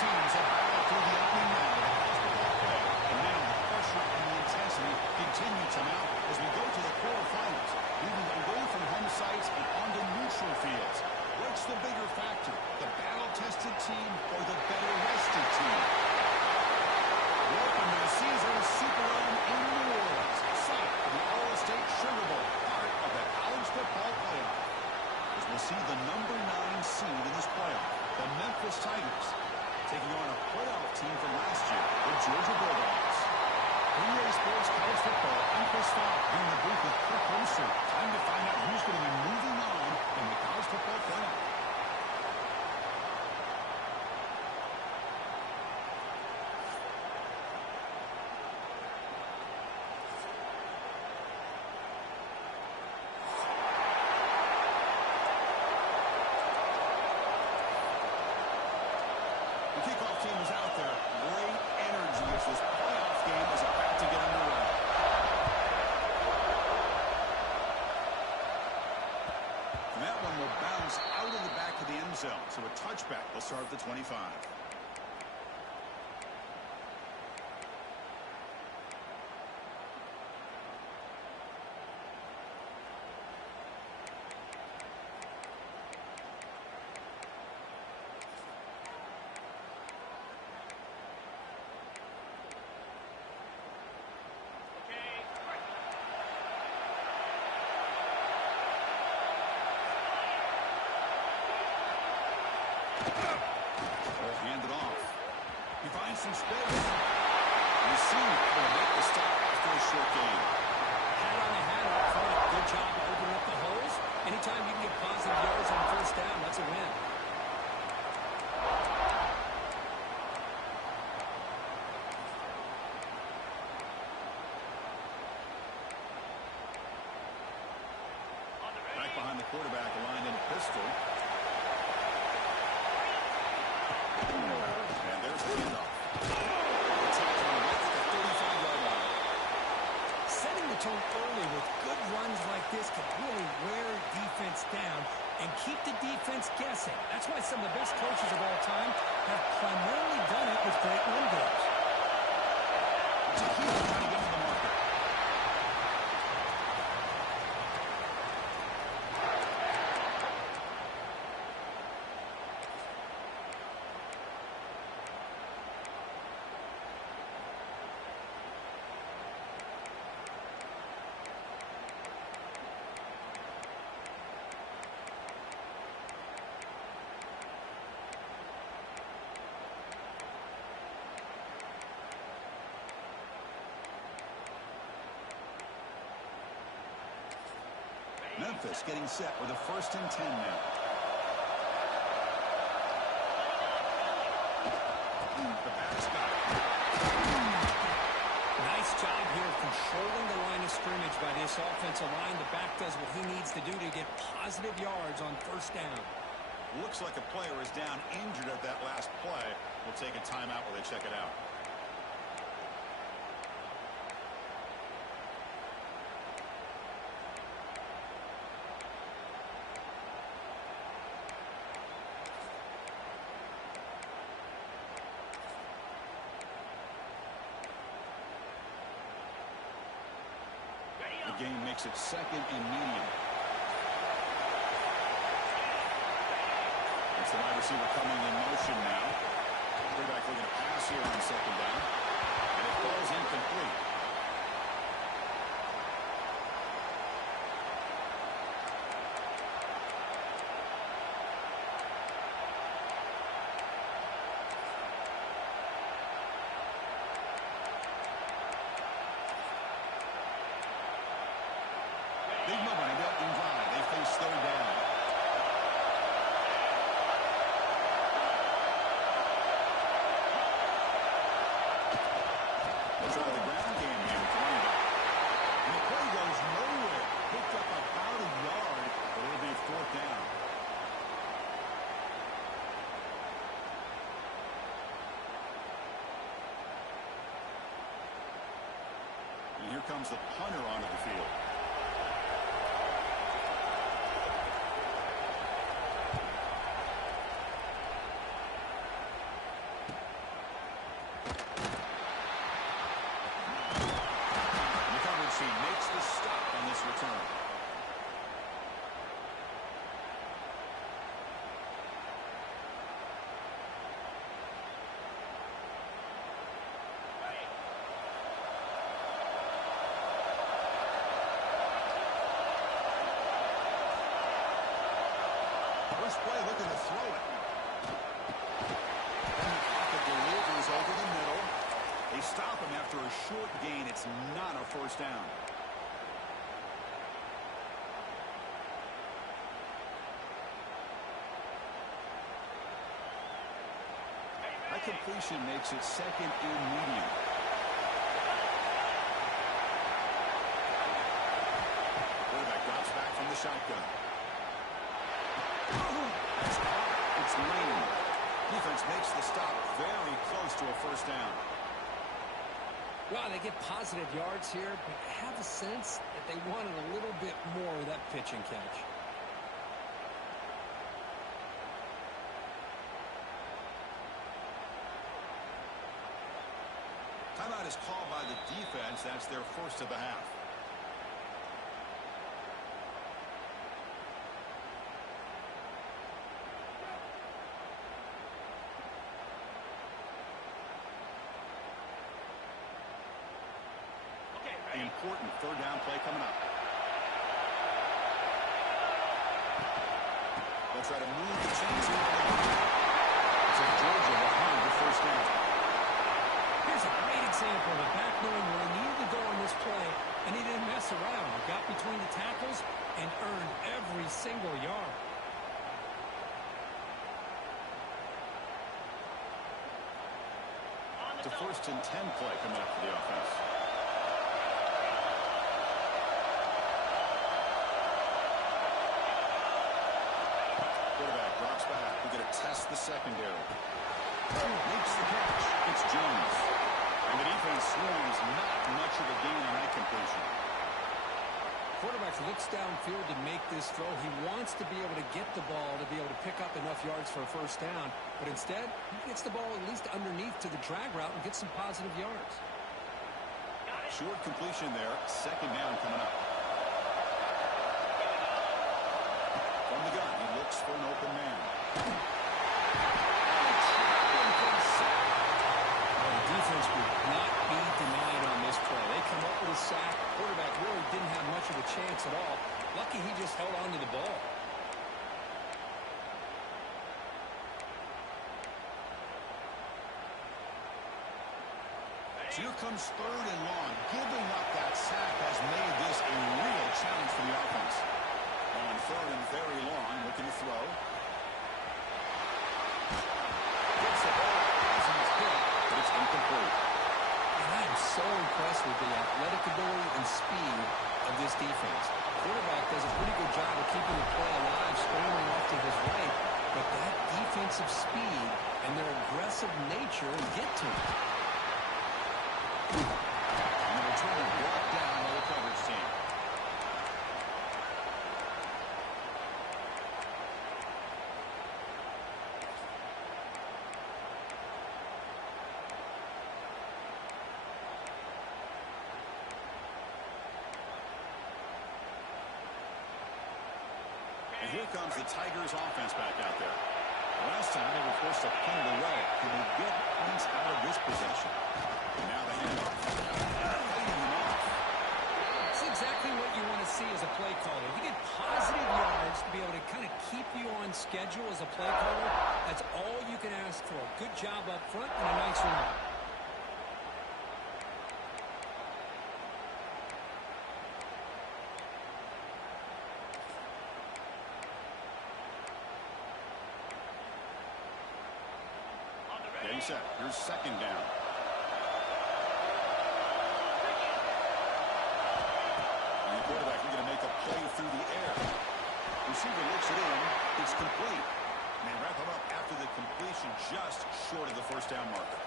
teams have battled through the opening round of the college football playoff, and now the pressure and the intensity continue to mount as we go to the quarterfinals, moving away from home sites and onto neutral fields. What's the bigger factor, the battle-tested team or the better-rested team? Welcome to the Caesars Superdome in New Orleans, site of the All-State Sugar Bowl, part of the college football playoff. As we'll see the number 9 seed in this playoff, the Memphis Tigers, taking on a playoff team from last year, the Georgia Bulldogs. NBA Sports College Football, I'm Chris Fowler, here in the booth with Kirk Hoser. Time to find out who's going to be moving on in the college football playoff. The kickoff team is out there. Great energy as this playoff game is about to get underway. And that one will bounce out of the back of the end zone. So a touchback will start at the 25. Some space. You see will make the stop after a short game. Hat on the hat up front. Good job opening up the holes. Anytime you can get positive yards on first down, that's a win. Back behind the quarterback, lined in pistol. And there's the handoff. Setting the tone early with good runs like this can really wear defense down and keep the defense guessing. That's why some of the best coaches of all time have primarily done it with great run games. To keep trying to get to the market. Memphis getting set with a 1st and 10 now. The pass back. Nice job here controlling the line of scrimmage by this offensive line. The back does what he needs to do to get positive yards on first down. Looks like a player is down injured at that last play. We'll take a timeout while they check it out. The game makes it 2nd and medium. It's the wide receiver coming in motion now. Quarterback looking to pass here on 2nd down. And it falls incomplete. Big moment in drive. They face 3rd down. They'll try the ground game here with running back. And the play goes nowhere. Picked up about a yard, but it'll be 4th down. And here comes the punter onto the field. this play looking to throw it. And the pocket delivers over the middle. They stop him after a short gain. It's not a first down. That completion makes it second and medium. Quarterback drops back from the shotgun. That's caught. It's lane. Defense makes the stop very close to a first down. Well, they get positive yards here, but I have a sense that they wanted a little bit more of that pitch and catch. Timeout is called by the defense. That's their first of the half. An important third down play coming up. They'll try to move the chains here. So Georgia behind the first down. Here's a great example of a back knowing where he needed to go on this play, and he didn't mess around. He got between the tackles and earned every single yard. It's a 1st and 10 play coming up for the offense. Quarterback drops back. We're going to test the secondary. Makes the catch. It's Jones. And the defense swarms not much of a gain on that completion. Quarterback looks downfield to make this throw. He wants to be able to get the ball to be able to pick up enough yards for a first down. But instead, he gets the ball at least underneath to the drag route and gets some positive yards. Short completion there. Second down coming up. From the gun, he looks for an open man. The defense would not be denied on this play. They come up with a sack. Quarterback really didn't have much of a chance at all. Lucky he just held on to the ball. So here comes third and long. Giving up that sack has made this a real challenge for the offense. On third and very long, looking to throw. Gets the ball as he's hit, but it's incomplete. And I am so impressed with the athletic ability and speed of this defense. The quarterback does a pretty good job of keeping the play alive, scrambling off to his right, but that defensive speed and their aggressive nature get to him. And the return brought down by the coverage team. And here comes the Tigers offense back out there. Last time they were forced to punt it away. Can they get points out of this possession? And now the handoff. Fighting them off. That's exactly what you want to see as a play caller. You get positive yards to be able to kind of keep you on schedule as a play caller. That's all you can ask for. Good job up front and a nice run. Getting set. Here's second down. And the quarterback is going to make a play through the air. Receiver looks it in. It's complete. And they wrap him up after the completion just short of the first down marker.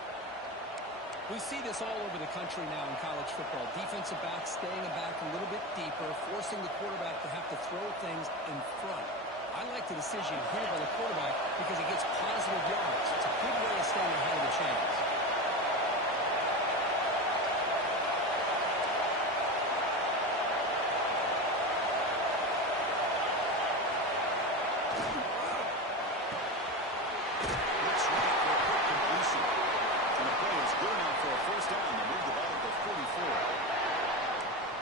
We see this all over the country now in college football. Defensive backs staying back a little bit deeper, forcing the quarterback to have to throw things in front. I like the decision here by the quarterback because he gets positive yards. It's a good way of staying ahead of the chains. Looks right for a quick completion. And the play is good enough for a first down to move the ball to 44.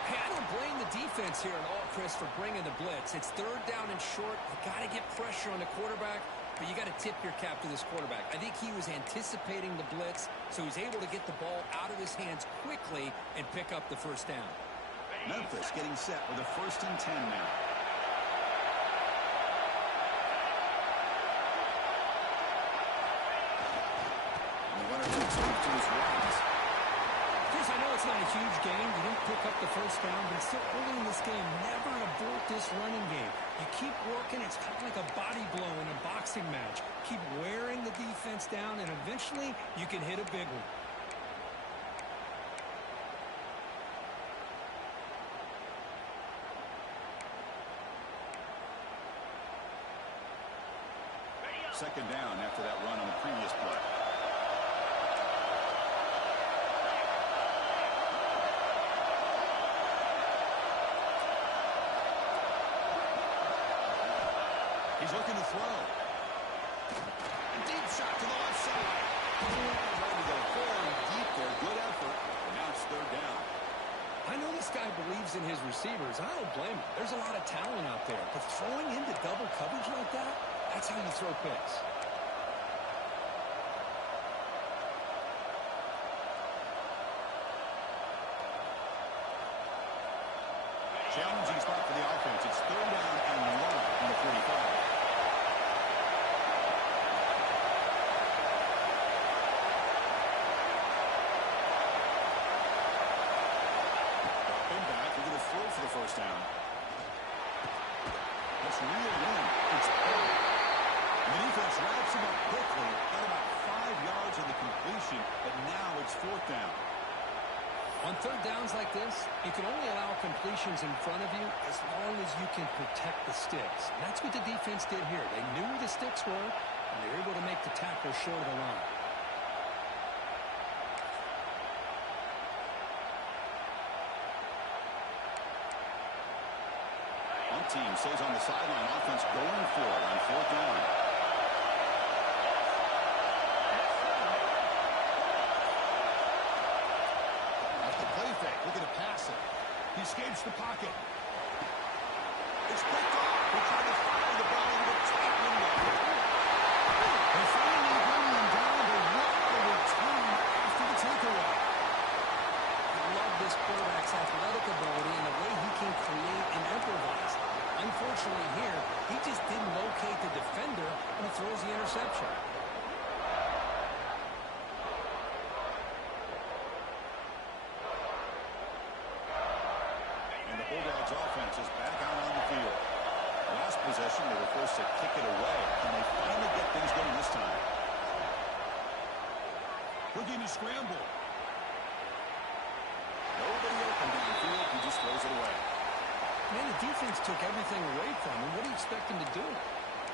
Hey, I don't blame the defense here at all, Chris, for bringing the blitz. It's third down and short. You got to get pressure on the quarterback, but you got to tip your cap to this quarterback. I think he was anticipating the blitz, so he's able to get the ball out of his hands quickly and pick up the first down. Memphis getting set with a 1st and 10 now. And the runner takes off to his right. Chris, I know it's not a huge game. You didn't pick up the first down, but it's still early in this game. Never abort this running game. You keep working. It's kind of like a body blow in a boxing match. Keep wearing the defense down, and eventually you can hit a big one. Second down after that run on the previous play. He's looking to throw. Deep shot to the left side. Trying to go very deep there. Good effort. And now it's third down. I know this guy believes in his receivers. I don't blame him. There's a lot of talent out there. But throwing into double coverage like that, that's how you throw picks. Challenging spot for the offense. It's third down and 1 on the 45. Dropping back. We're going to throw for the first down. That's real in. It's caught. The defense wraps him up quickly. Got about 5 yards on the completion, but now it's 4th down. On third downs like this, you can only allow completions in front of you as long as you can protect the sticks. And that's what the defense did here. They knew where the sticks were, and they were able to make the tackle short of the line. One team stays on the sideline. Offense going for it on 4th down. Looking to pass it. He escapes the pocket. It's picked off. He tried to fire the ball into the tight window. They finally bring him down to one return after the takeaway. I love this quarterback's athletic ability and the way he can create and improvise. Unfortunately here, he just didn't locate the defender when he throws the interception. Bulldogs offense is back out on the field. Last possession, they were forced to kick it away. Can they finally get things going this time? Looking to scramble. Nobody open downfield. He just throws it away. Man, the defense took everything away from him. What do you expect him to do?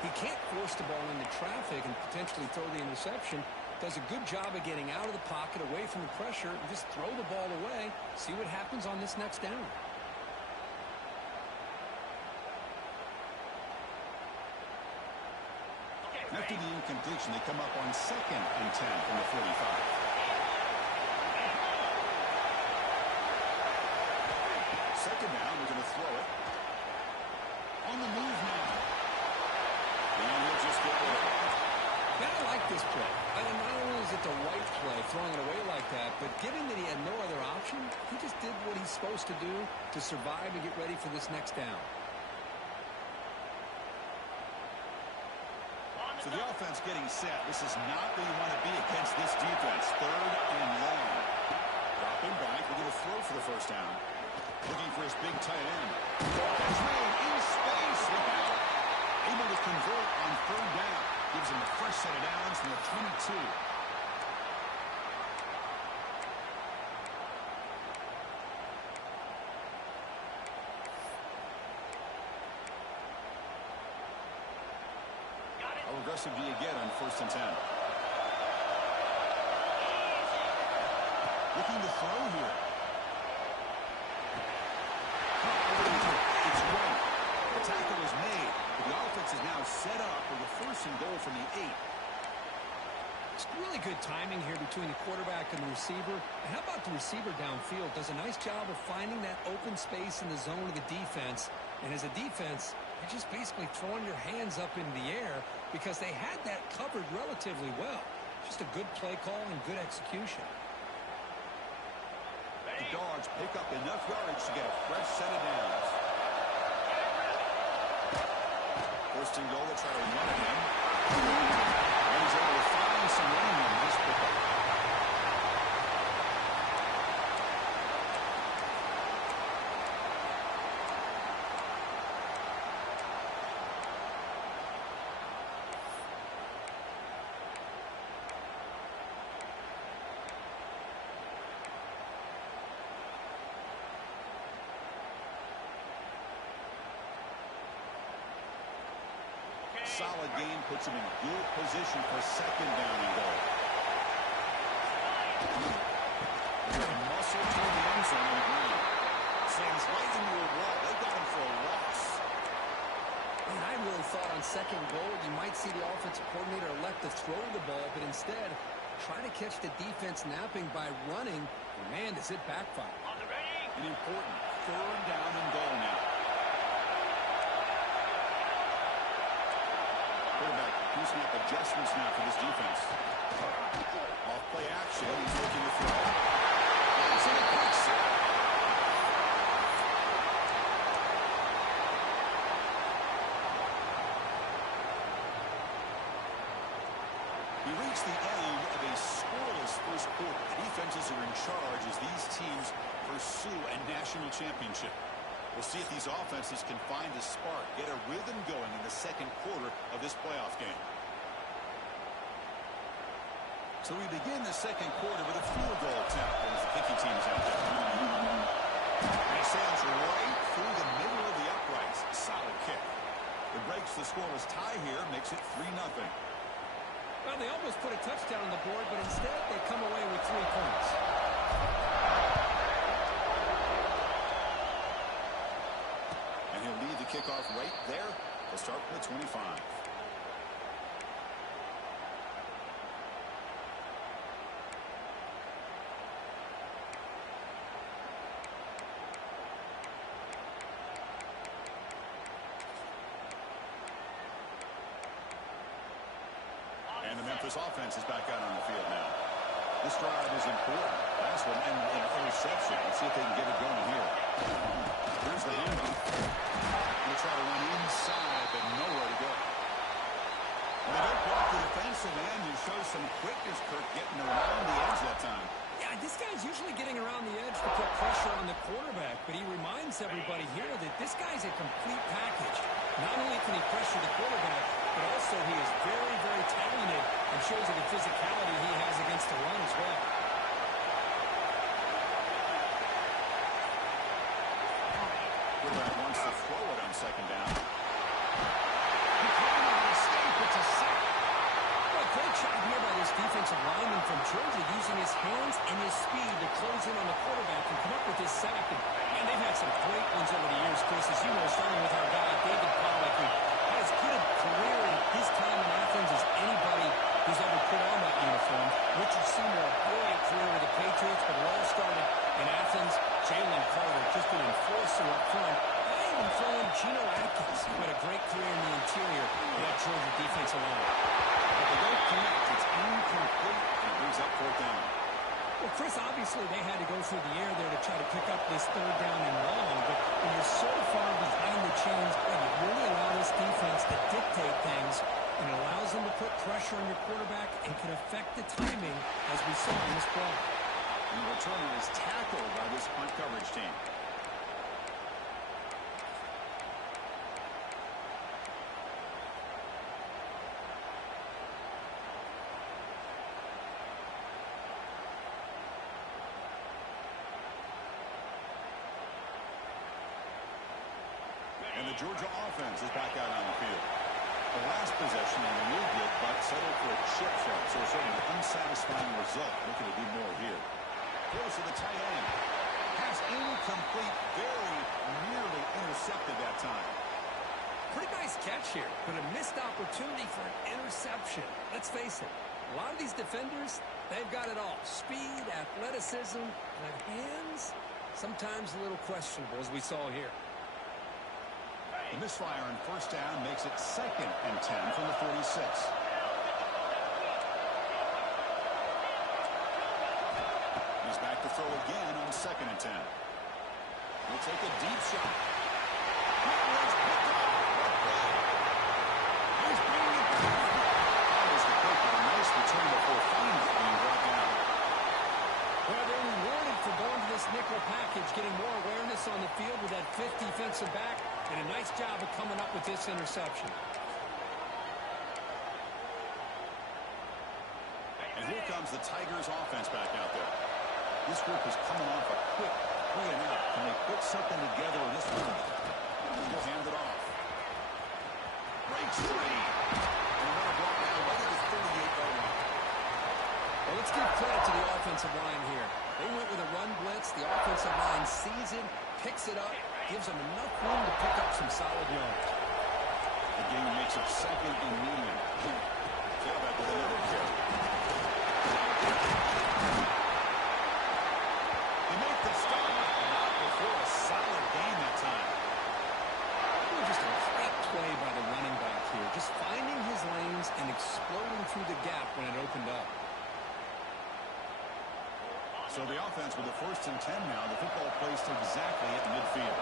He can't force the ball into traffic and potentially throw the interception. Does a good job of getting out of the pocket, away from the pressure, and just throw the ball away. See what happens on this next down. After the incompletion, they come up on 2nd and 10 from the 45. Second down, we're going to throw it. On the move now. And he'll just get rid of it. Yeah, I like this play. And not only is it the right play, throwing it away like that, but given that he had no other option, he just did what he's supposed to do to survive and get ready for this next down. So the offense getting set. This is not where you want to be against this defense. Third and long. Dropping back. We're going to throw for the first down. Looking for his big tight end. That's made in space. Look out. Able to convert on third down. Gives him a fresh set of downs from the 22. How aggressive do you get on 1st and 10? Looking to throw here. It's right. The tackle is made. But the offense is now set up with a 1st and goal from the 8. It's really Really good timing here between the quarterback and the receiver. And how about the receiver downfield? Does a nice job of finding that open space in the zone of the defense. And as a defense, you're just basically throwing your hands up in the air because they had that covered relatively well. Just a good play call and good execution. The Dogs pick up enough yardage to get a fresh set of downs. First and goal, they try to run it in. And he's able to find some running room. Nice pickup. Solid game puts him in good position for second down and goal. Muscle toward the end zone on the ground. Sends right into a wall. They got him for a loss. And I really thought on second goal you might see the offensive coordinator elect to throw the ball, but instead try to catch the defense napping by running. And man, does it backfire. An important third down and goal now. Quarterback using up adjustments now for this defense. Off play action. He's looking to throw. It's in a quick set. We reach the end of a scoreless first quarter. Defenses are in charge as these teams pursue a national championship. We'll see if these offenses can find a spark, get a rhythm going in the second quarter of this playoff game. So we begin the second quarter with a field goal attempt as the kicking team is out there. And it sails right through the middle of the uprights. Solid kick. It breaks the scoreless tie here, makes it 3-0. Well, they almost put a touchdown on the board, but instead they come away with 3 points. And he'll lead the kickoff right there. They'll start from the 25. And the Memphis offense is back out on the field now. This drive is important. Last one and an interception. Let's see if they can get it going here. Here's the handoff. They'll try to run inside, but nowhere to go. And they don't block the defensive end and show some quickness, Kirk, getting around the edge that time. Yeah, this guy's usually getting around the edge to put pressure on the quarterback, but he reminds everybody here that this guy's a complete package. Not only can he pressure the quarterback, but also he is very, very talented and shows you the physicality he has against the run as well. Quarterback wants to throw it on second down. It's a sack. Well, great job here by this defensive lineman from Georgia using his hands and his speed to close in on the quarterback and come up with this sack. And they've had some great ones over the years, Chris, as you know, starting with our guy, David Pollock, who had as good a career in his time in Athens as anybody who's ever put on that uniform. Richard Seymour, a brilliant career with the Patriots, but it all started in Athens. Jalen Carter, just an enforcer up front. I even throw in Geno Atkins, who had a great career in the interior of that Georgia defensive line. But they don't connect. It's incomplete, and it brings up fourth down. Well, Chris, obviously they had to go through the air there to try to pick up this third down and long, but when you're so far behind the chains, you really allow this defense to dictate things, and it allows them to put pressure on your quarterback and can affect the timing, as we saw in this play. And the returner is tackled by this punt coverage team. And the Georgia offense is back out on the field. The last possession on the new good, but settled for a chip shot, so sort of an unsatisfying result. Looking to do more here. Throws to the tight end. Pass incomplete, very nearly intercepted that time. Pretty nice catch here, but a missed opportunity for an interception. Let's face it, A lot of these defenders, they've got it all. Speed, athleticism, but hands, sometimes a little questionable, as we saw here. The misfire on first down makes it 2nd and 10 from the 46. He's back to throw again on 2nd and 10. He'll take a deep shot. He's bringing it back. That was the quick with a nice return before finally being brought down. Well, they're rewarded for going to this nickel package, getting more awareness on the field with that 5th defensive back, and a nice job of coming up with this interception. And here comes the Tigers offense back out there. This group is coming off a quick 3-and-out. Can they put something together in this one? He'll hand it off. Breaks free. And another block now right at the 38-yard line. Well, let's give credit to the offensive line here. They went with a run blitz. The offensive line sees it, picks it up, gives them enough room to pick up some solid yards. The game makes it 2nd and medium. Tailback with another carry. They make the stop. Not before a solid gain that time. Just a great play by the running back here. Just finding his lanes and exploding through the gap when it opened up. So the offense with the 1st and 10 now. The football placed exactly at midfield.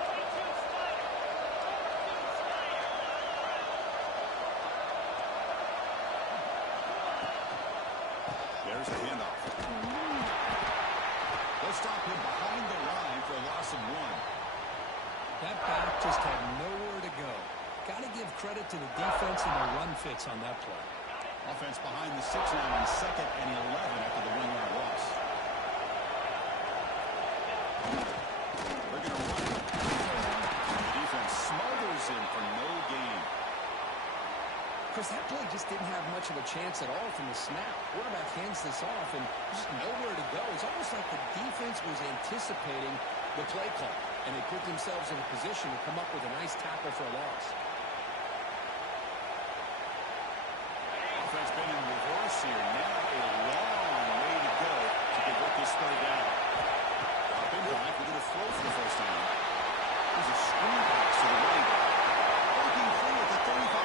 There's the handoff. They'll stop him behind the line for a loss of 1. That back just had nowhere to go. Got to give credit to the defense and the run fits on that play. Offense behind the 6 now on 2nd and 11 after the 1-yard loss. They're going to run it. The defense smothers him for no gain. Because that play just didn't have much of a chance at all from the snap. Quarterback hands this off and just nowhere to go. It's almost like the defense was anticipating the play call, and they put themselves in a position to come up with a nice tackle for a loss. Offense been in reverse here. Now a long way to go to convert this 3rd down. Dropping back, we're going to throw for the 1st down. There's a screen pass to the running back. Breaking free at the 35.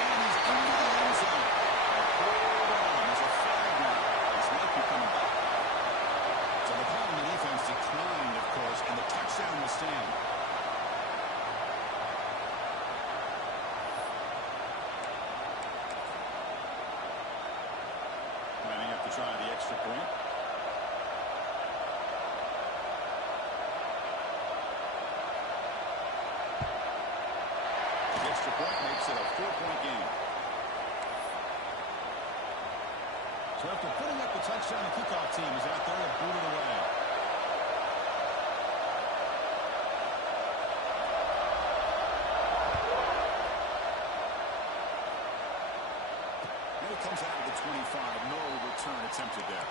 And he's into the end zone. Hold on, there's a flag now. This might be coming back. So the call on the defense declined, of course, and the touchdown will stand. Lining up to try the extra point. The extra point makes it a 4-point game. So after putting up the touchdown, the kickoff team is out there and booted away. And it comes out of the 25. No return attempted there.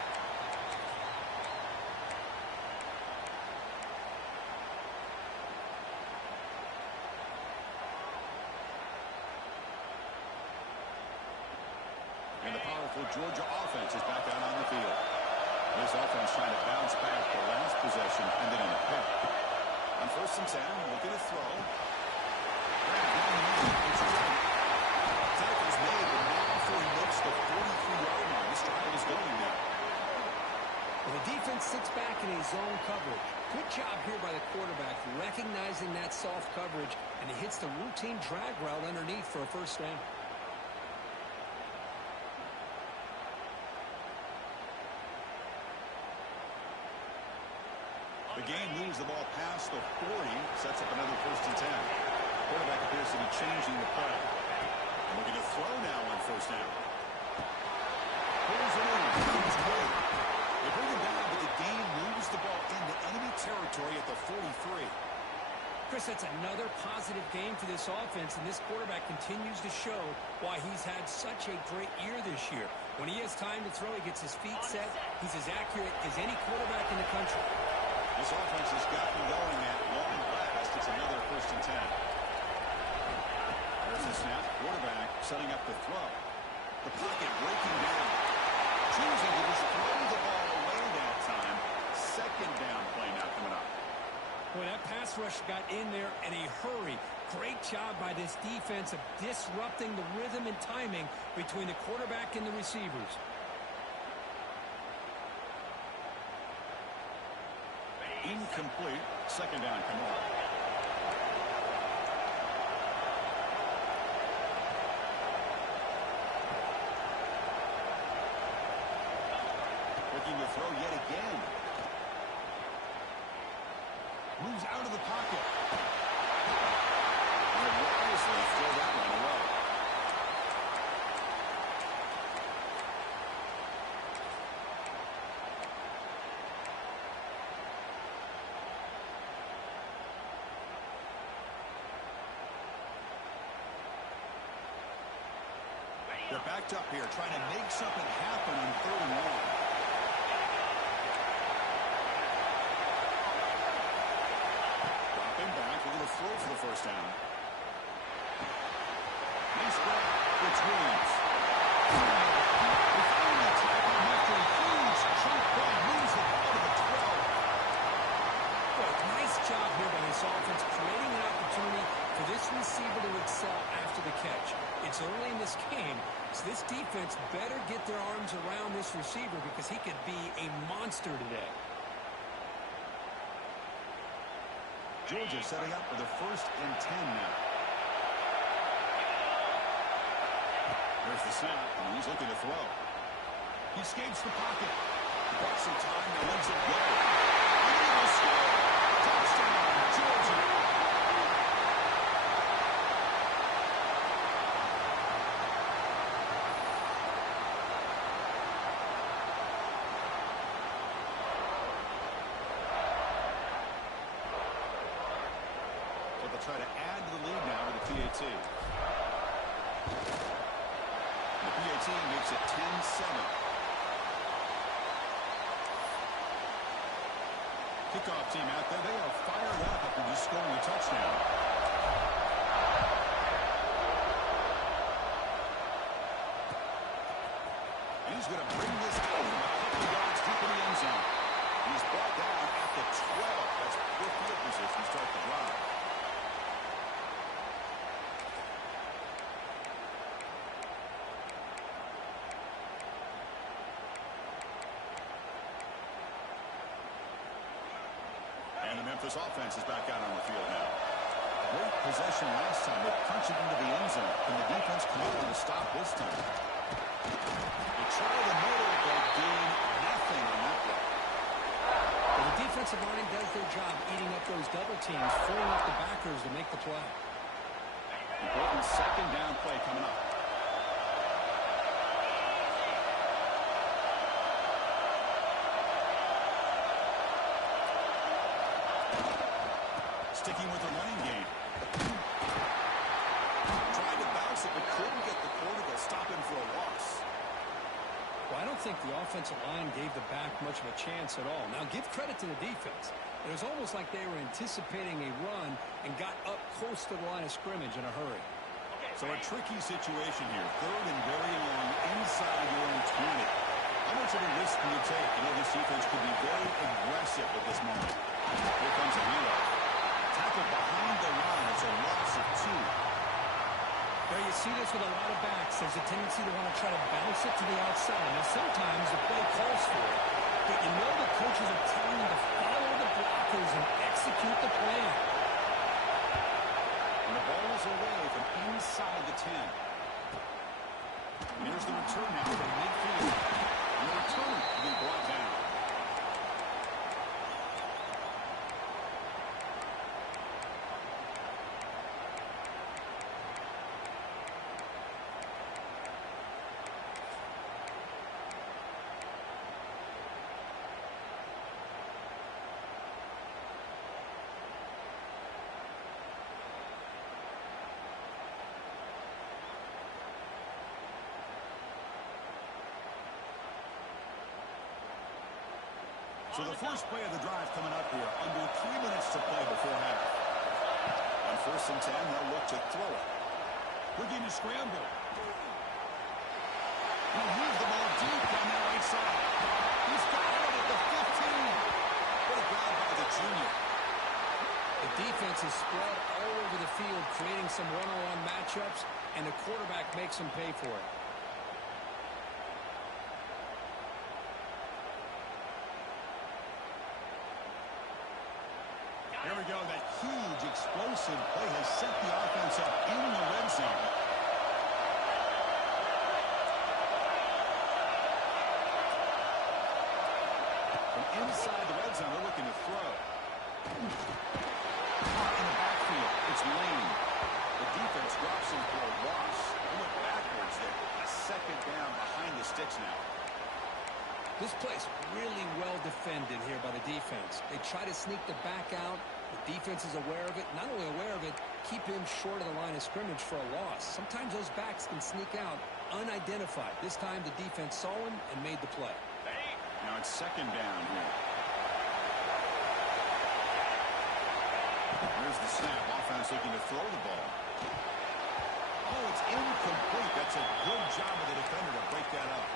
And the powerful Georgia offense is back out on the field. This offense trying to bounce back. The last possession ended in a pick. On 1st and 10, looking to throw. Tackle's made, but not before he makes the 43-yard line. This drive is going now. Well, the defense sits back in a zone coverage. Good job here by the quarterback, recognizing that soft coverage, and he hits the routine drag route underneath for a 1st down. The game moves the ball past the 40, sets up another 1st and 10. Quarterback appears to be changing the play. And looking to throw now on 1st down. Pulls it in. He's good. They bring him down, but the game moves the ball into enemy territory at the 43. Chris, that's another positive game for this offense, and this quarterback continues to show why he's had such a great year this year. When he has time to throw, he gets his feet set. He's as accurate as any quarterback in the country. This offense has gotten going at long last. It's another 1st and 10. There's a snap, quarterback setting up the throw. The pocket breaking down. Choosing to just throw the ball away that time. Second down play now coming up. Boy, that pass rush got in there in a hurry. Great job by this defense of disrupting the rhythm and timing between the quarterback and the receivers. Incomplete. Second down coming up. Looking to throw yet again. Moves out of the pocket. And wisely throw that one away. They're backed up here, trying to make something happen on 3rd and 1. Dropping back, a little throw for the first down. Nice grab. It's Williams. They finally tackle him after a huge chunk play. Moves it out of the 12. Well, nice job here by this offense, creating an opportunity for this receiver to excel after the catch. It's early in this game, so this defense better get their arms around this receiver because he could be a monster today. Georgia setting up for the 1st and 10 now. There's the snap, and he's looking to throw. He escapes the pocket. Got some time and lets it go. And he will score. Touchdown, Georgia. Try to add to the lead now with the PAT. The PAT makes it 10-7. Kickoff team out there. They are fired up after just scoring a touchdown. And he's going to bring this out from a couple of yards deep in the end zone. He's brought down at the 12. That's poor field position to start the drive. And the Memphis offense is back out on the field now. Great possession last time. They punch it into the end zone. Can the defense come up with a stop this time? They try the middle, but gain nothing on that play. Well, the defensive line does their job eating up those double teams, freeing up the backers to make the play. Important second down play coming up. Sticking with the running game. Tried to bounce it, but couldn't get the quarter to stop him for a loss. Well, I don't think the offensive line gave the back much of a chance at all. Now, give credit to the defense. It was almost like they were anticipating a run and got up close to the line of scrimmage in a hurry. So a tricky situation here. 3rd and very long inside your own 20. How much of a risk can you take? You know, this defense could be very aggressive at this moment. Here comes a handoff. Tackled behind the line. It's a loss of 2. There you see this with a lot of backs. There's a tendency to want to try to bounce it to the outside. Now, sometimes the play calls for it, but you know the coaches are telling you to follow the blockers and execute the plan. And the ball is away from inside the 10. And here's the return now from midfield. And the return will be brought down. So the first play of the drive coming up here. Under 3 minutes to play before half. On 1st and 10, they'll look to throw it. Looking to scramble. He'll use the ball deep on that right side. He's got it at the 15. What a grab by the junior. The defense is spread all over the field, creating some one-on-one matchups, and the quarterback makes them pay for it. Here we go. That huge, explosive play has set the offense up in the red zone. From inside the red zone, they're looking to throw. Caught in the backfield. It's Lane. The defense drops him for a loss. They went backwards there. A second down behind the sticks now. This play's really well defended here by the defense. They try to sneak the back out. The defense is aware of it. Not only aware of it, keep him short of the line of scrimmage for a loss. Sometimes those backs can sneak out unidentified. This time the defense saw him and made the play. Now it's second down here. Here's the snap. Offense looking to throw the ball. Oh, it's incomplete. That's a good job of the defender to break that up.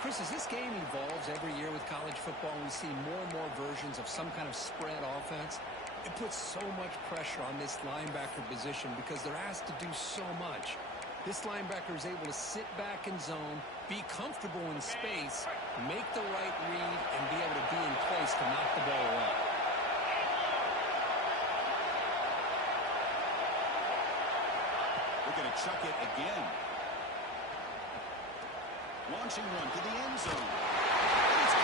Chris, as this game evolves every year with college football, we see more and more versions of some kind of spread offense. It puts so much pressure on this linebacker position because they're asked to do so much. This linebacker is able to sit back in zone, be comfortable in space, make the right read, and be able to be in place to knock the ball away. We're going to chuck it again. Launching one to the end zone. It's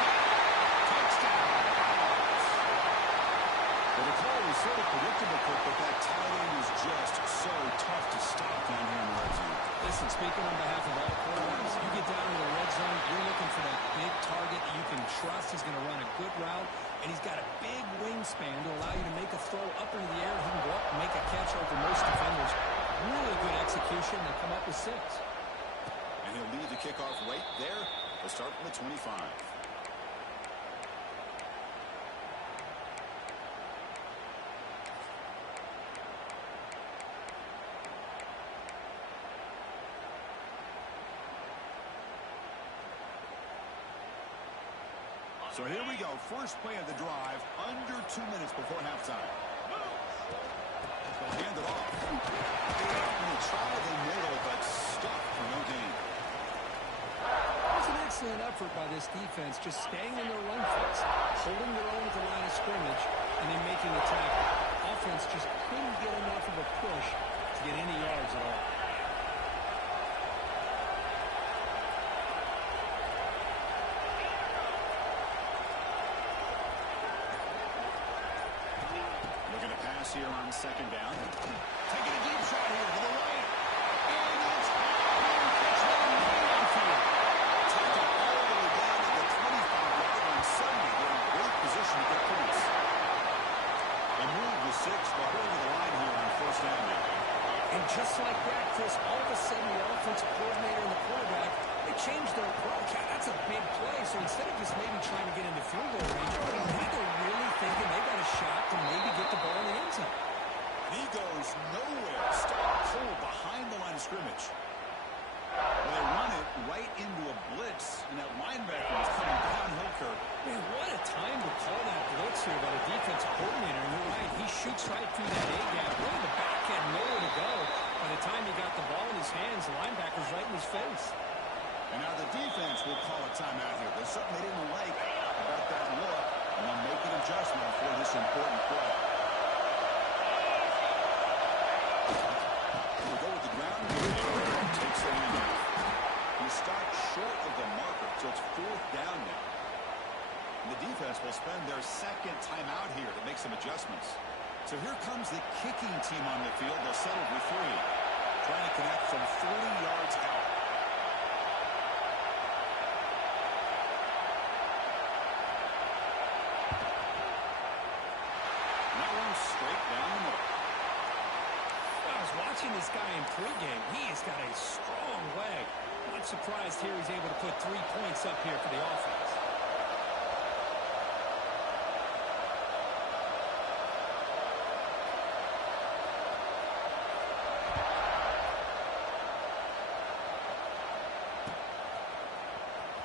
touchdown. Well, the call was sort of predictable, but that tight end is just so tough to stop down here in the red zone. Listen, speaking on behalf of all quarterbacks, you get down to the red zone, you're looking for that big target that you can trust is going to run a good route, and he's got a big wingspan to allow you to make a throw up into the air. He can go up and make a catch over most defenders. Really good execution. They come up with 6. And he'll lead the kickoff right there. They'll start from the 25. So here we go. First play of the drive. Under 2 minutes before halftime. They'll hand it off. They try the middle, but stuck for no gain. It's an excellent effort by this defense, just staying in their run fits, holding their own at the line of scrimmage, and then making a tackle. Offense just couldn't get enough of a push to get any yards at all. Looking to pass here on second down. Taking a deep shot here to the right. And it's taken all the way down to the 25-yard line. Suddenly, they're in great position to get points. They move the 6, but over the line here on first down now. And just like that, Chris, all of a sudden the offensive coordinator and the quarterback, they changed their approach. That's a big play. So instead of just maybe trying to get into field goal range, they're really thinking they got a shot to maybe get the ball in the end zone. He goes nowhere. Stop cold behind the line of scrimmage. Well, they run it right into a blitz, and that linebacker is coming downhill curve. Man, what a time to call that blitz here by the defensive coordinator. And you're right, he shoots right through that A-gap. Really, the back had nowhere to go. By the time he got the ball in his hands, the linebacker's right in his face. And now the defense will call a timeout here. There's something they didn't like about that look, and they'll make an adjustment for this important play. We'll go with the ground game. Takes the handoff. He stopped short of the marker, so it's fourth down now. And the defense will spend their second timeout here to make some adjustments. So here comes the kicking team on the field. They'll settle with 3. Trying to connect from 40 yards out. That one straight down the middle. I was watching this guy in pregame. He has got a strong leg. Not surprised here he's able to put 3 points up here for the offense.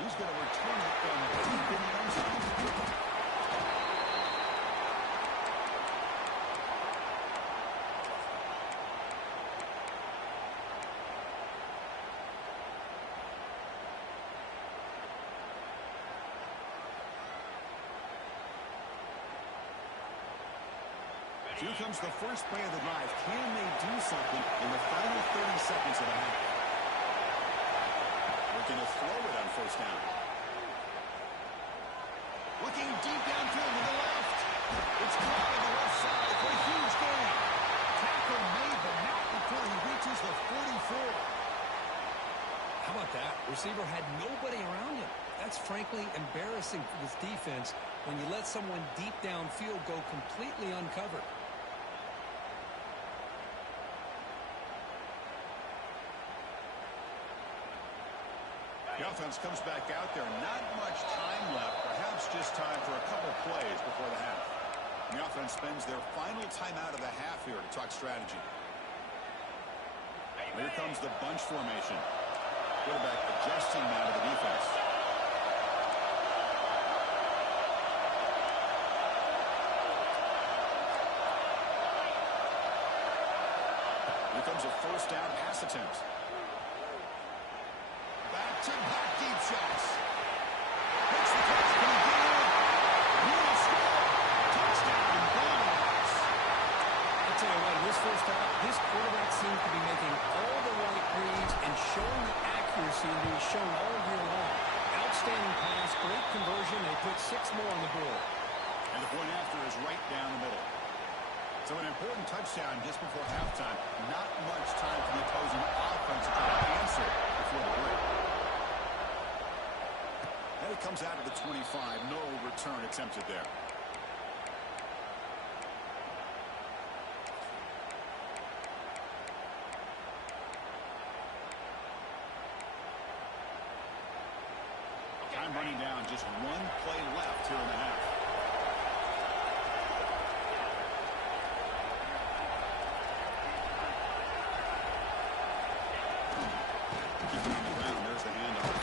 he's going to return it from deep in the end zone. Here comes the first play of the drive. Can they do something in the final 30 seconds of the half? Looking to throw it on first down. Looking deep downfield to the left. It's caught on the left side for a huge gain. Tackle made, but not before he reaches the 44. How about that? Receiver had nobody around him. That's frankly embarrassing for this defense when you let someone deep downfield go completely uncovered. The offense comes back out there. Not much time left. Perhaps just time for a couple plays before the half. The offense spends their final timeout of the half here to talk strategy. Here comes the bunch formation. Quarterback adjusting now to the defense. Here comes a first down pass attempt. Back-to-back deep shots. Makes the catch. Can he get in? Will score. Touchdown, Bulldogs. I'll tell you what, in this first half, this quarterback seems to be making all the right reads and showing the accuracy that he's shown all year long. Outstanding pass, great conversion. They put 6 more on the board. And the point after is right down the middle. So an important touchdown just before halftime. Not much time for the opposing offense to try to answer before the break. And it comes out of the 25. No return attempted there. Time running down. Just one play left here in the half. Keeping on the ground. There's the handoff.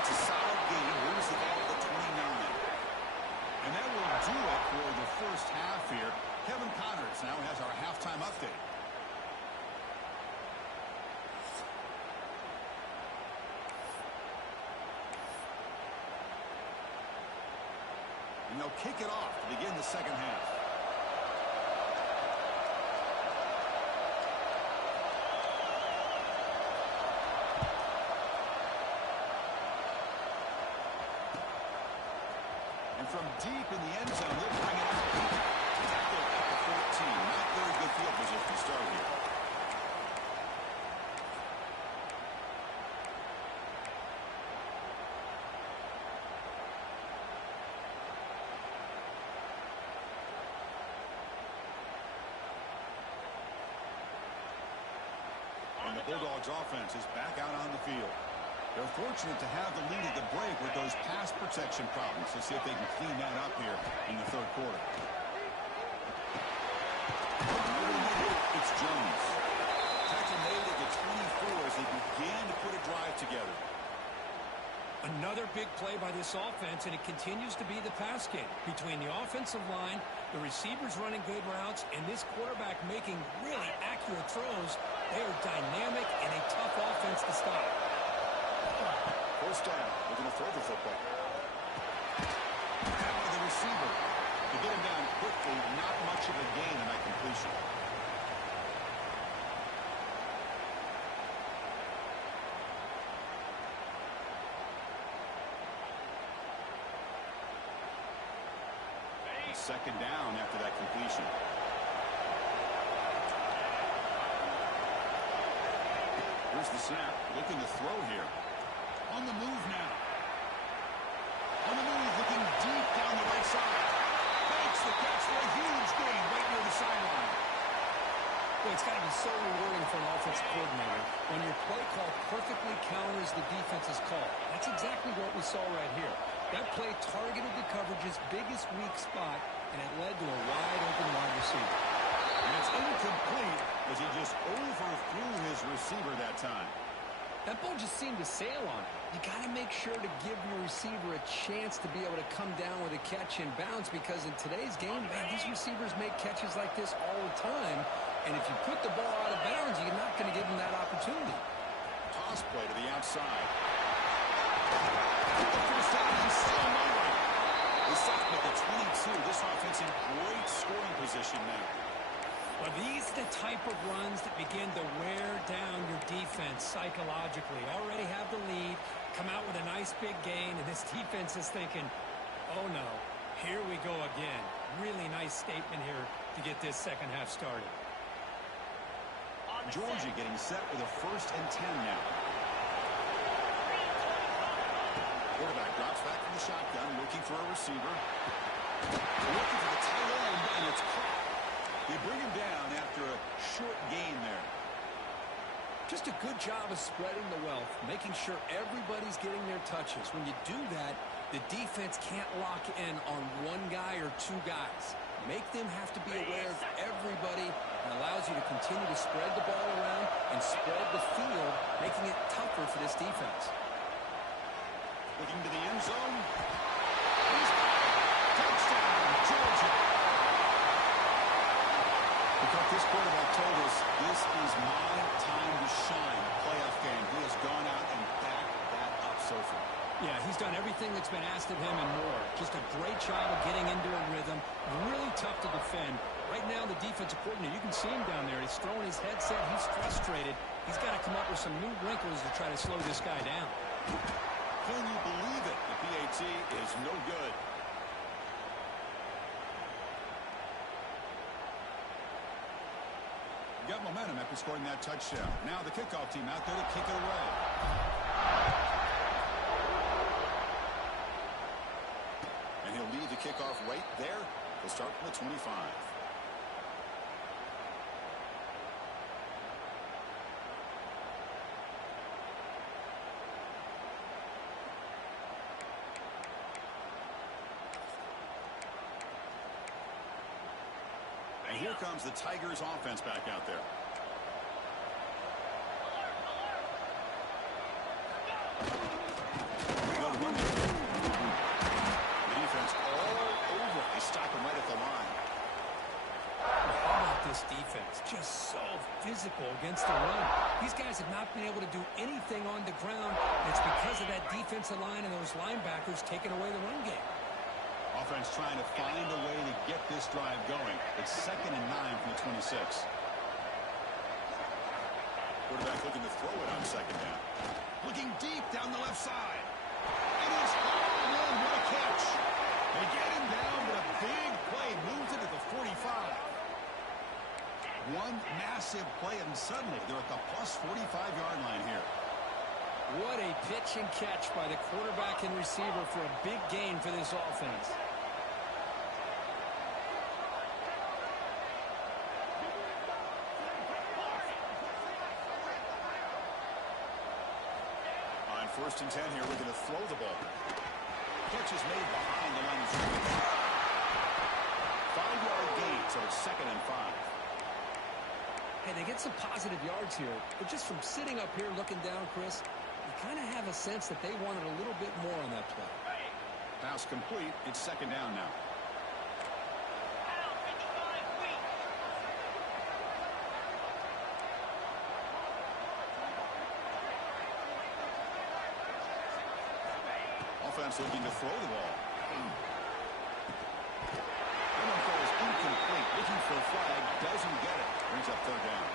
It's a solid gain. Moves the ball to the 29. And that will do it for the first half here. Kevin Connors now has our halftime update. And they'll kick it off to begin the second half. And from deep in the end zone, they'll bring it out. Tackle at the 14. Not very good field position to start here. And the Bulldogs offense is back out on the field. They're fortunate to have the lead at the break with those pass protection problems. Let's see if they can clean that up here in the third quarter. It's Jones. Tackle made at the 24 as they began to put a drive together. Another big play by this offense, and it continues to be the pass game. Between the offensive line, the receivers running good routes, and this quarterback making really accurate throws, they are dynamic and a tough offense to stop. First down, looking to throw the football. Down to the receiver. To get him down quickly, not much of a gain in that completion. Second down after that completion. Here's the snap. Looking to throw here. On the move now. On the move, looking deep down the right side. Makes the catch for a huge gain right near the sideline. Well, it's got to be so rewarding for an offensive coordinator when your play call perfectly counters the defense's call. That's exactly what we saw right here. That play targeted the coverage's biggest weak spot, and it led to a wide-open wide receiver. And it's incomplete as he just overthrew his receiver that time. That ball just seemed seem to sail on it. You got to make sure to give your receiver a chance to be able to come down with a catch and bounce, because in today's game, man, these receivers make catches like this all the time. And if you put the ball out of bounds, you're not going to give them that opportunity. Toss play to the outside. The first down and still nowhere. The sophomore at 22. This offense in great scoring position now. Well, these are the type of runs that begin to wear down your defense psychologically. Already have the lead, come out with a nice big gain, and this defense is thinking, oh no, here we go again. Really nice statement here to get this second half started. Georgia getting set with a 1st and 10 now. Quarterback drops back from the shotgun, looking for a receiver. Looking for the tight end, and it's caught. They bring him down after a short gain there. Just a good job of spreading the wealth, making sure everybody's getting their touches. When you do that, the defense can't lock in on one guy or two guys. Make them have to be aware of everybody, and allows you to continue to spread the ball around and spread the field, making it tougher for this defense. Looking to the end zone. He's got it. Touchdown, Georgia. Because this quarterback told us this is my time to shine playoff game. He has gone out and backed that up so far. Yeah, he's done everything that's been asked of him and more. Just a great job of getting into a rhythm. Really tough to defend. Right now, the defensive coordinator, you can see him down there. He's throwing his headset. He's frustrated. He's got to come up with some new wrinkles to try to slow this guy down. Can you believe it? The PAT is no good. Got momentum after scoring that touchdown. Now the kickoff team out there to kick it away. And he'll lead the kickoff right there. He'll start from the 25. And here comes the Tigers offense back out there. The defense all over. They stop him right at the line. How about this defense? Just so physical against the run. These guys have not been able to do anything on the ground. It's because of that defensive line and those linebackers taking away the run game. Offense trying to find a way to get this drive going. It's 2nd and 9 from the 26. Quarterback looking to throw it on 2nd down. Looking deep down the left side. It is home. What a catch. They get him down, but a big play moves it to the 45. One massive play, and suddenly they're at the plus 45-yard line here. What a pitch and catch by the quarterback and receiver for a big gain for this offense. On 1st and 10 here, looking to throw the ball. Catch is made behind the line of scrimmage. 5-yard gain, so it's 2nd and 5. Hey, they get some positive yards here, but just from sitting up here looking down, Chris, you kind of have a sense that they wanted a little bit more on that play. Pass complete. It's 2nd down now. Offense looking to throw the ball. Throw is incomplete. Looking for a flag. Doesn't get it. Brings up 3rd down.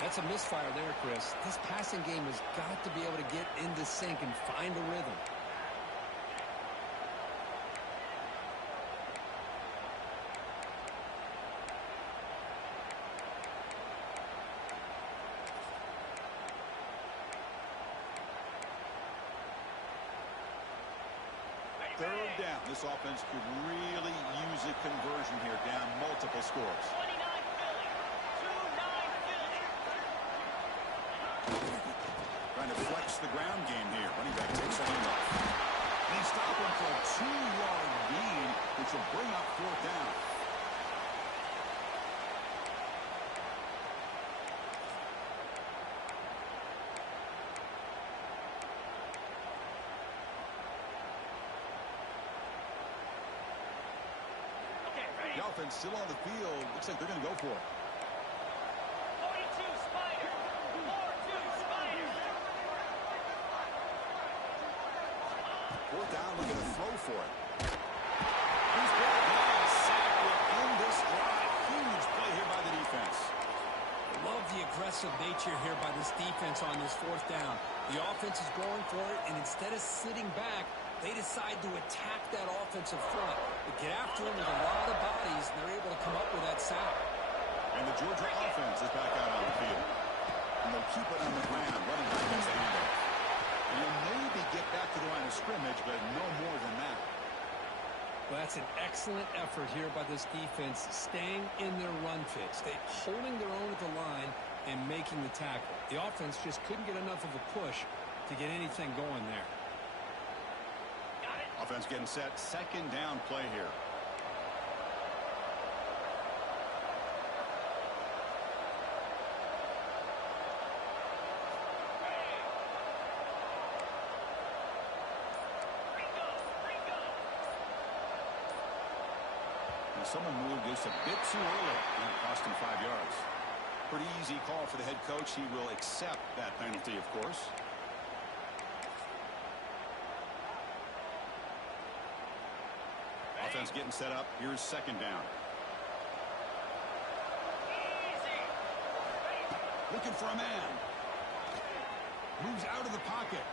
That's a misfire there, Chris. This passing game has got to be able to get into sync and find a rhythm. Third down. This offense could really use a conversion here, down multiple scores. Trying to flex the ground game here. Running back takes a handoff. And he stopped him for a 2-yard gain, which will bring up 4th down. offense still on the field. Looks like they're going to go for it. 42 Spider. 4-2 Spider. Fourth down, looking to throw for it. He's brought down. Sack will end this drive. Huge play here by the defense. Love the aggressive nature here by this defense on this fourth down. The offense is going for it, and instead of sitting back, they decide to attack that offensive front. They get after him with a lot of bodies, and they're able to come up with that sack. And the Georgia offense is back out on the field. And they'll keep it on the ground, running back as a handoff. And you'll maybe get back to the line of scrimmage, but no more than that. Well, that's an excellent effort here by this defense, staying in their run fits. They holding their own at the line and making the tackle. The offense just couldn't get enough of a push to get anything going there. Offense getting set. Second down play here. Someone moved this a bit too early, and it cost him 5 yards. Pretty easy call for the head coach. He will accept that penalty, of course. Offense getting set up. Here's second down. Looking for a man. Moves out of the pocket.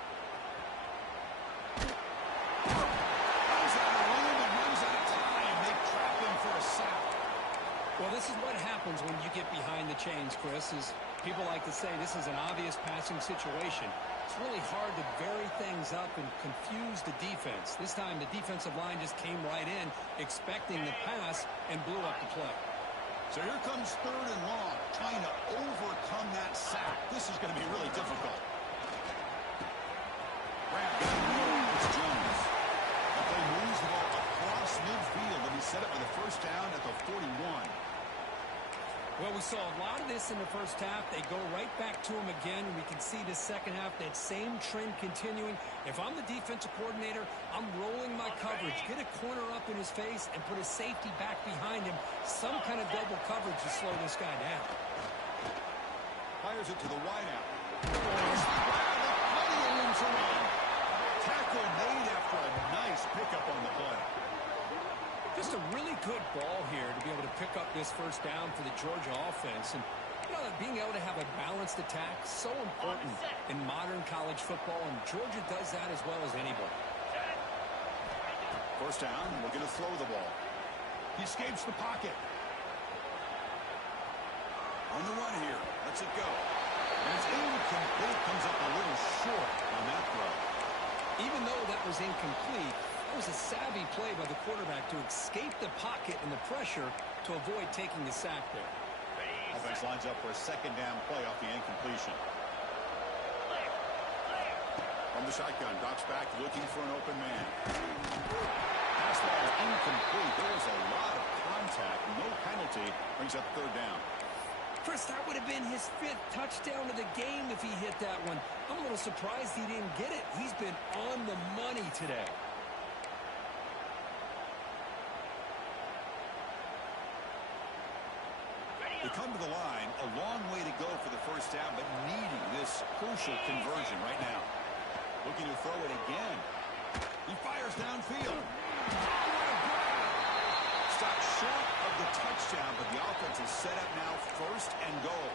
Well, this is what happens when you get behind the chains, Chris. Is people like to say this is an obvious passing situation. It's really hard to vary things up and confuse the defense. This time the defensive line just came right in expecting the pass and blew up the play. So here comes third and long, trying to overcome that sack. This is going to be really difficult. It's Jones. That play moves the ball across midfield, and he set up for the first down at the 41. Well, we saw a lot of this in the first half. They go right back to him again. We can see the second half, that same trend continuing. If I'm the defensive coordinator, I'm rolling my coverage. Get a corner up in his face and put a safety back behind him. Some kind of double coverage to slow this guy down. Fires it to the wideout. Tackle made after a nice pickup on the play. Just a really good ball here to be able to pick up this first down for the Georgia offense. And, you know, being able to have a balanced attack, so important in modern college football, and Georgia does that as well as anybody. First down, looking to throw the ball. He escapes the pocket. On the run here, lets it go. And it's incomplete, comes up a little short on that throw. Even though that was incomplete, that was a savvy play by the quarterback to escape the pocket and the pressure to avoid taking the sack there. Offense lines up for a second down play off the incompletion. From the shotgun, drops back, looking for an open man. Pass ball is incomplete. There was a lot of contact. No penalty. Brings up third down. Chris, that would have been his 5th touchdown of the game if he hit that one. I'm a little surprised he didn't get it. He's been on the money today. They come to the line, a long way to go for the first down, but needing this crucial conversion right now. Looking to throw it again. He fires downfield. Stopped short of the touchdown, but the offense is set up now, first and goal.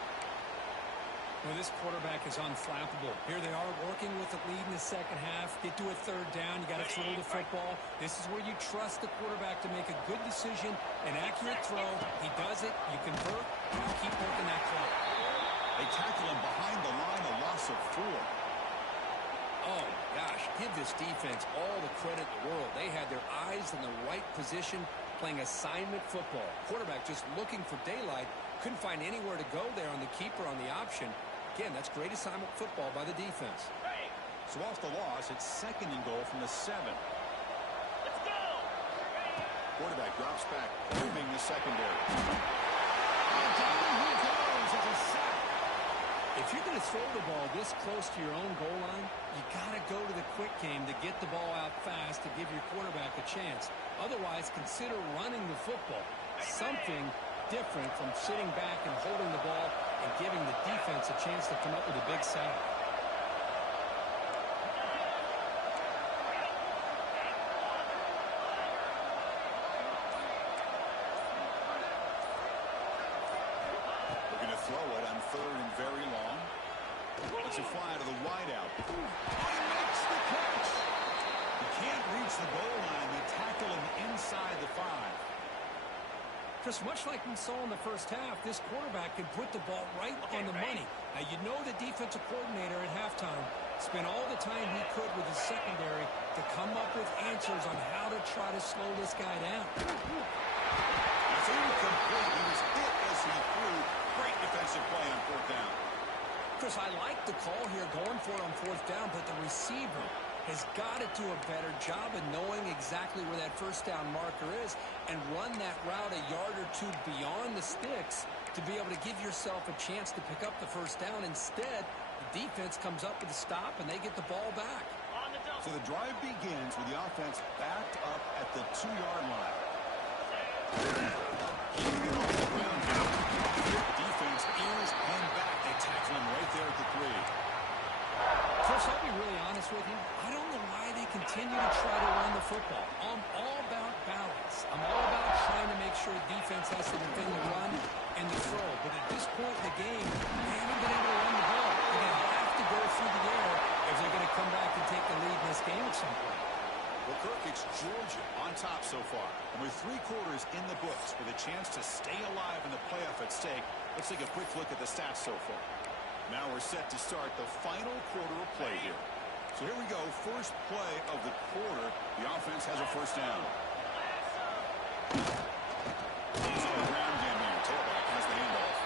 Well, this quarterback is unflappable. Here they are working with the lead in the second half. Get to a third down. You got to throw the football. This is where you trust the quarterback to make a good decision, an accurate throw. He does it. You convert. You keep working that clock. They tackle him behind the line, a loss of 4. Oh, gosh, give this defense all the credit in the world. They had their eyes in the right position, playing assignment football. Quarterback just looking for daylight. Couldn't find anywhere to go there on the keeper on the option. Again, that's great assignment football by the defense. So off the loss, it's second and goal from the 7. Let's go. Quarterback drops back, moving the secondary. And down he goes. It's a sack. If you're going to throw the ball this close to your own goal line, you got to go to the quick game to get the ball out fast to give your quarterback a chance. Otherwise, consider running the football. something different from sitting back and holding the ball and giving the defense a chance to come up with a big sack. Looking to throw it on 3rd and very long. Let's it fly to the wideout. He makes the catch. He can't reach the goal line. They tackle him inside the 5. Just much like we saw in the first half, this quarterback can put the ball right on the money. Now, you know the defensive coordinator at halftime spent all the time he could with his secondary to come up with answers on how to try to slow this guy down. That's incomplete. He was hit as he threw. Great defensive play on 4th down. Chris, I like the call here going for it on 4th down, but the receiver has got to do a better job of knowing exactly where that 1st down marker is and run that route a yard or 2 beyond the sticks to be able to give yourself a chance to pick up the 1st down. Instead, the defense comes up with a stop and they get the ball back. On the double. So the drive begins with the offense backed up at the 2-yard line. Keeping it off the ground here. Defense is pinned back. They tackle him right there at the 3. Chris, I'll be really honest with you. I don't know why they continue to try to run the football. I'm all about balance. I'm all about trying to make sure defense has to defend the run and the throw. But at this point in the game, they haven't been able to run the ball. They're going to have to go through the air if they're going to come back and take the lead in this game at some point. Well, Kirk, it's Georgia on top so far. And with 3 quarters in the books with a chance to stay alive in the playoff at stake, let's take a quick look at the stats so far. Now we're set to start the final quarter of play here. So here we go. First play of the quarter. The offense has a 1st down. He's on the ground game here. Tailback has the handoff.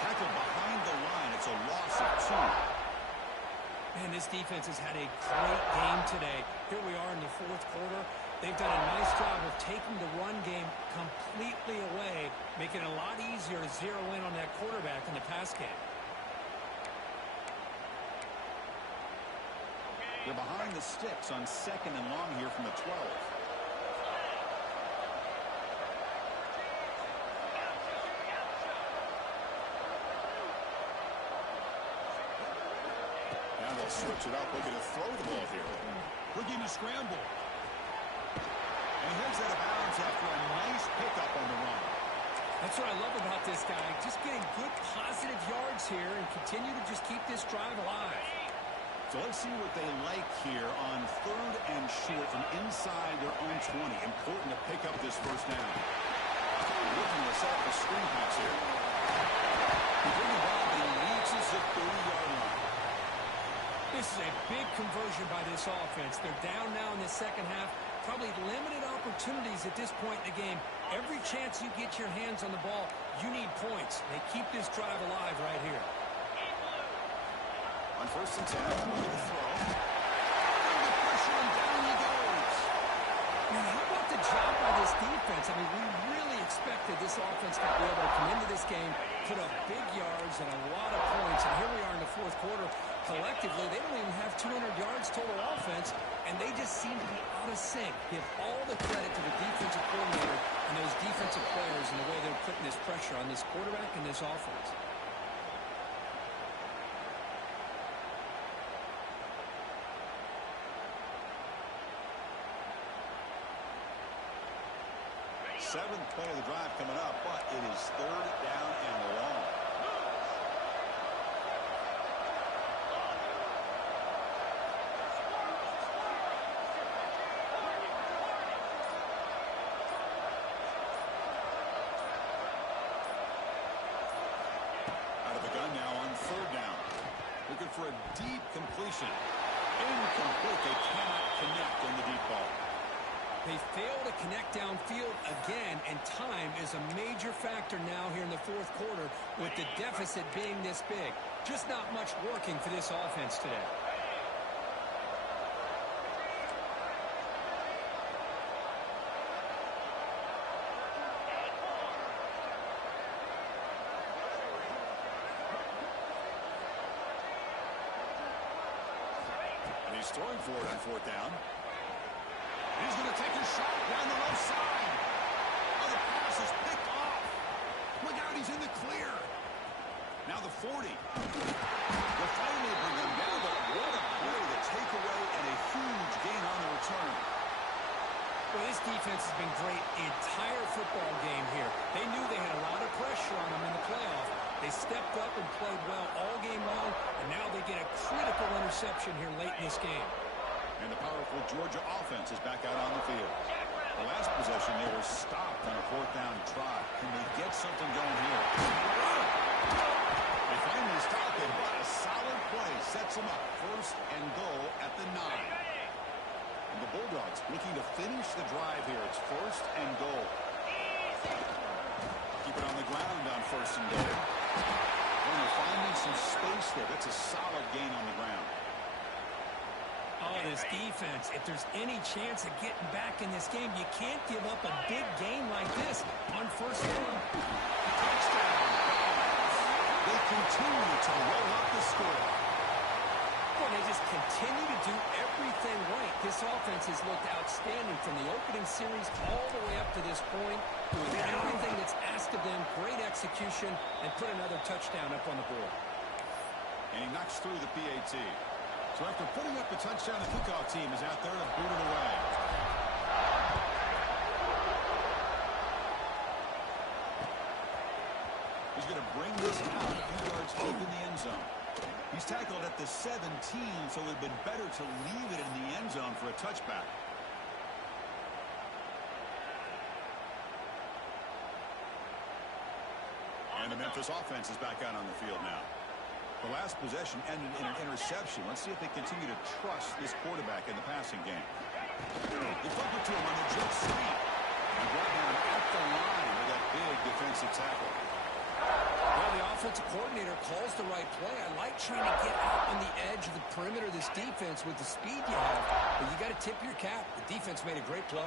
Tackle behind the line. It's a loss of 2. Man, this defense has had a great game today. Here we are in the 4th quarter. They've done a nice job of taking the run game completely away, making it a lot easier to zero in on that quarterback in the pass game. They're behind the sticks on 2nd and long here from the 12. Now they'll switch it up, looking to throw the ball here. Looking to scramble. And he heads out of bounds after a nice pickup on the run. That's what I love about this guy. Just getting good positive yards here and continue to just keep this drive alive. So let's see what they like here on 3rd and short from inside their own 20. Important to pick up this 1st down. Looking to set up a screen pass here. He brings the ball, but he reaches the 30-yard line. This is a big conversion by this offense. They're down now in the 2nd half. Probably limited opportunities at this point in the game. Every chance you get your hands on the ball, you need points. They keep this drive alive right here. On 1st and 10, look at the throw. Under the pressure, and down he goes. Man, how about the job by this defense? I mean, we really expected this offense to be able to come into this game, put up big yards and a lot of points. And here we are in the 4th quarter. Collectively, they don't even have 200 yards total offense, and they just seem to be out of sync. Give all the credit to the defensive coordinator and those defensive players and the way they're putting this pressure on this quarterback and this offense. Seventh play of the drive coming up, but it is 3rd down and long. Out of the gun now on 3rd down. Looking for a deep completion. Incomplete. They cannot connect on the deep ball. They fail to connect downfield again, and time is a major factor now here in the 4th quarter with the deficit being this big. Just not much working for this offense today. And he's throwing for it on 4th down. He's going to take a shot down the left side. Oh, the pass pass is picked off. Look out, he's in the clear. Now the 40. They'll finally bring him down, but what a play, the takeaway, and a huge gain on the return. Well, this defense has been great the entire football game here. They knew they had a lot of pressure on them in the playoff. They stepped up and played well all game long, and now they get a critical interception here late in this game. And the powerful Georgia offense is back out on the field. The last possession, they were stopped on a 4th down try. Can they get something going here? They finally stop it, but a solid play sets them up. 1st and goal at the 9. And the Bulldogs looking to finish the drive here. It's 1st and goal. Keep it on the ground on 1st and goal. And they're finding some space there. That's a solid gain on the ground. Oh, this defense, if there's any chance of getting back in this game, you can't give up a big game like this on 1st down. Touchdown. They continue to roll up the score. Well, they just continue to do everything right. This offense has looked outstanding from the opening series all the way up to this point. Doing everything that's asked of them, great execution, and put another touchdown up on the board. And he knocks through the PAT. So after putting up the touchdown, the kickoff team is out there to boot it away. He's going to bring this out a few yards deep in the end zone. He's tackled at the 17, so it would have been better to leave it in the end zone for a touchback. And the Memphis offense is back out on the field now. The last possession ended in an interception. Let's see if they continue to trust this quarterback in the passing game. They flip it to him on the jet sweep. And brought down at the line with that big defensive tackle. Well, the offensive coordinator calls the right play. I like trying to get out on the edge of the perimeter of this defense with the speed you have. But you got to tip your cap. The defense made a great play.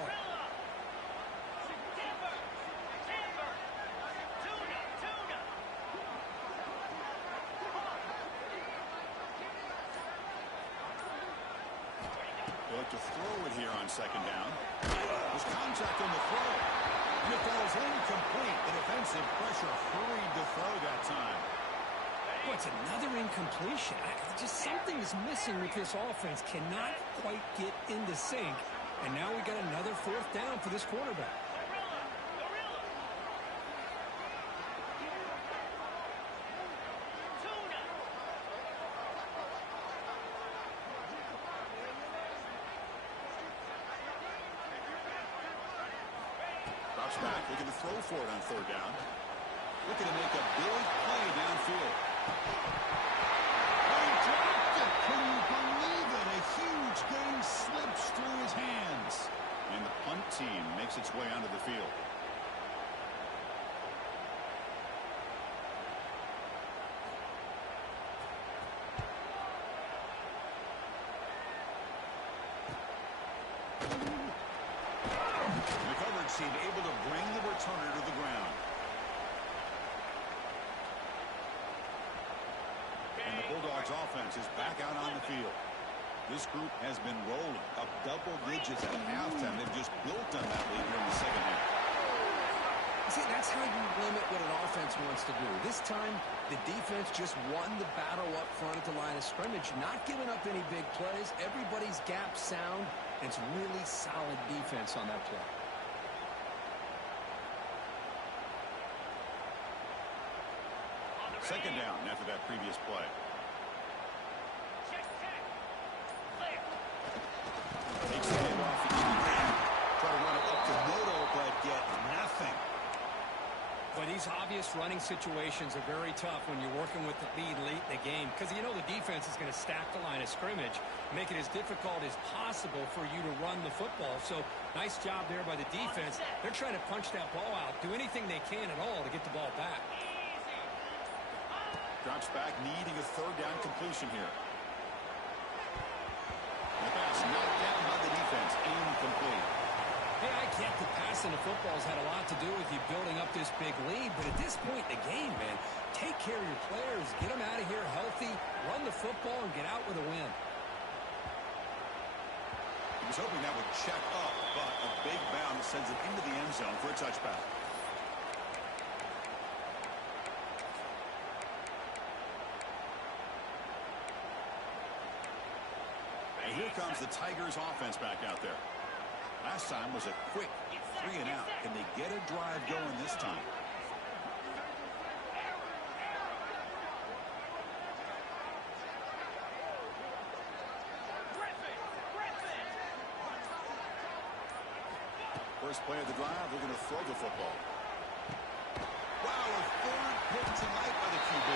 They like to throw it here on 2nd down. There's contact on the throw. And it falls incomplete. The defensive pressure hurried to throw that time. Well, it's another incompletion. Just something is missing with this offense. Cannot quite get into sync. And now we got another 4th down for this quarterback. Drops back, looking to throw for it on 3rd down. Looking to make a big play downfield. Oh, he dropped it! Can you believe it? A huge gain slips through his hands. And the punt team makes its way onto the field. The coverage team able to bring the returner to the ground. And the Bulldogs offense is back out on the field. This group has been rolling up double digits at halftime. They've just built on that lead here in the 2nd half. See, that's how you limit what an offense wants to do. This time, the defense just won the battle up front at the line of scrimmage, not giving up any big plays. Everybody's gap sound. It's really solid defense on that play. Second down after that previous play. Check. Clear. Takes the handoff again. Try to run it up to middle, but get nothing. But these obvious running situations are very tough when you're working with the lead late in the game because you know the defense is going to stack the line of scrimmage, make it as difficult as possible for you to run the football. So nice job there by the defense. They're trying to punch that ball out, do anything they can at all to get the ball back. Drops back, needing a 3rd down completion here. The pass knocked down by the defense, incomplete. Hey, I get the passing of football's had a lot to do with you building up this big lead, but at this point in the game, man, take care of your players, get them out of here healthy, run the football, and get out with a win. He was hoping that would check up, but a big bounce sends it into the end zone for a touchback. Here comes the Tigers offense back out there. Last time was a quick 3 and out. Can they get a drive going this time? First play of the drive, we're going to throw the football. Wow, a third pick tonight by the QB.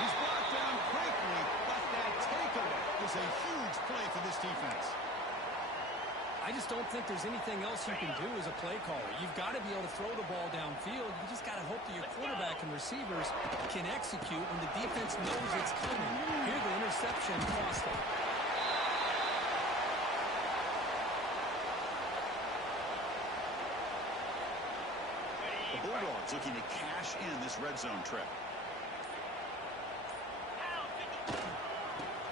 He's brought down quickly, but that takeaway is a huge play for this defense. I just don't think there's anything else you can do as a play caller. You've got to be able to throw the ball downfield. You just got to hope that your quarterback and receivers can execute when the defense knows it's coming. Here, the interception cost them. The Bulldogs looking to cash in this red zone trip.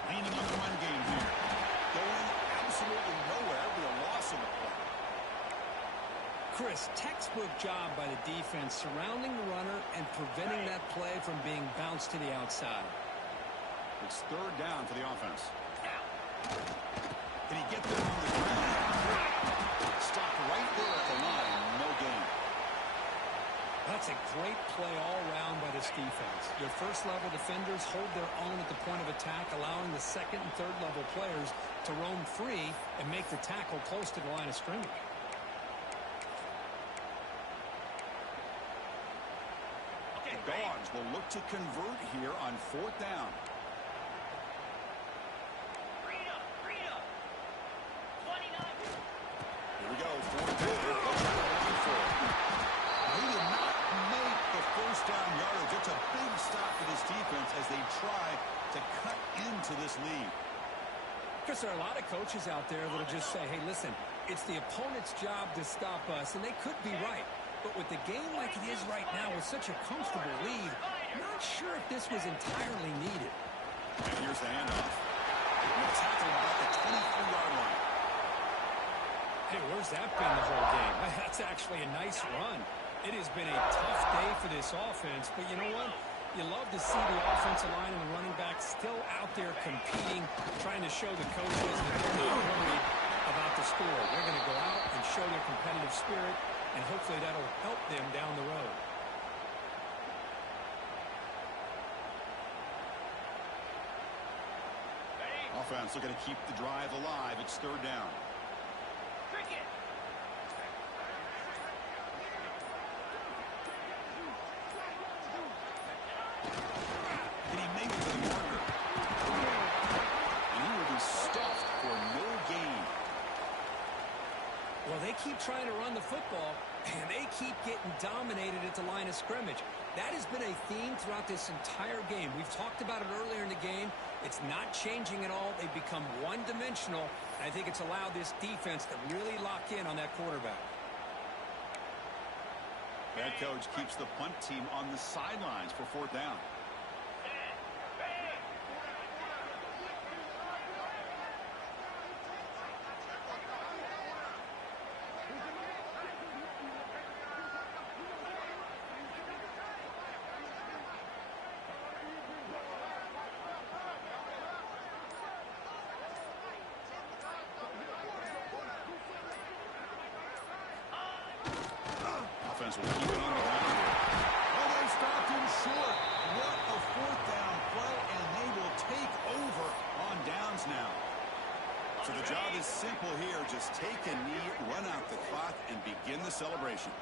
Leaning on the run game here. Going absolutely nowhere with a loss of the play. Chris, textbook job by the defense surrounding the runner and preventing that play from being bounced to the outside. It's third down for the offense. Can he get there on the ground? Stopped right there at the line. No gain. That's a great play all around by this defense. Your first-level defenders hold their own at the point of attack, allowing the second and third-level players to roam free and make the tackle close to the line of scrimmage. The Dogs will look to convert here on fourth down. Freedom. 29. Here we go, fourth down. He did not make the first down yardage. It's a big stop for this defense as they try to cut into this lead. Chris, there are a lot of coaches out there that will just say, hey, listen, it's the opponent's job to stop us, and they could be right. But with the game like it is right now with such a comfortable lead, I'm not sure if this was entirely needed. And here's the handoff. And a tackle about the 23-yard line. Hey, where's that been the whole game? That's actually a nice run. It has been a tough day for this offense, but you know what? You love to see the offensive line and the running back still out there competing, trying to show the coaches that they're not worried about the score. They're going to go out and show their competitive spirit, and hopefully that'll help them down the road. Offense looking to keep the drive alive. It's third down. Cricket. Can he make it to the marker? And he will be stuffed for no gain. Well, they keep trying to run the football, and they keep getting dominated at the line of scrimmage. That has been a theme throughout this entire game. We've talked about it earlier in the game. It's not changing at all. They've become one-dimensional. I think it's allowed this defense to really lock in on that quarterback. Head coach keeps the punt team on the sidelines for fourth down. Offense will keep it on the ground here. Oh, they stopped him short. What a fourth down play, and they will take over on downs now. So the job is simple here. Just take a knee, run out the clock, and begin the celebration.